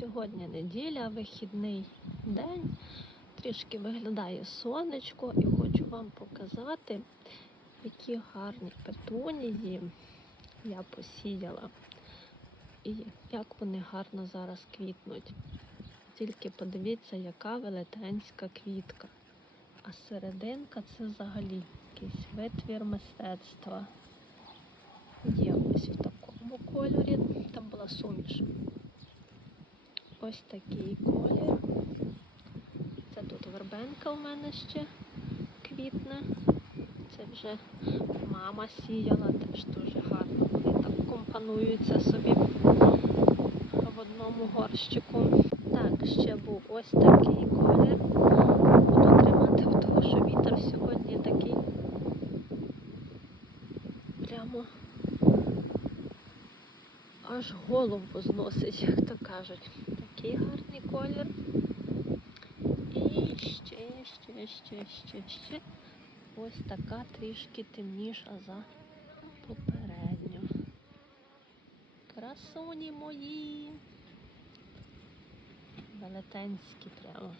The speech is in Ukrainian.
Сьогодні неділя, вихідний день. Трішки виглядає сонечко і хочу вам показати, які гарні петунії я посіяла. І як вони гарно зараз квітнуть. Тільки подивіться, яка велетенська квітка. А серединка це взагалі якийсь витвір мистецтва. Є ось в такому кольорі, там була суміш. Ось такий колір. Це тут вербенка у мене ще квітне. Це вже мама сіяла, теж дуже гарно. Вони так компонуються собі в одному горщику. Так, ще був ось такий колір. Буду тримати, тому що вітер сьогодні такий прямо аж голову зносить, як то кажуть. Такий гарний колір. І ще, ще, ще, ще, ще. Ось така трішки темніша за попередню. Красуні мої. Велетенські прямо.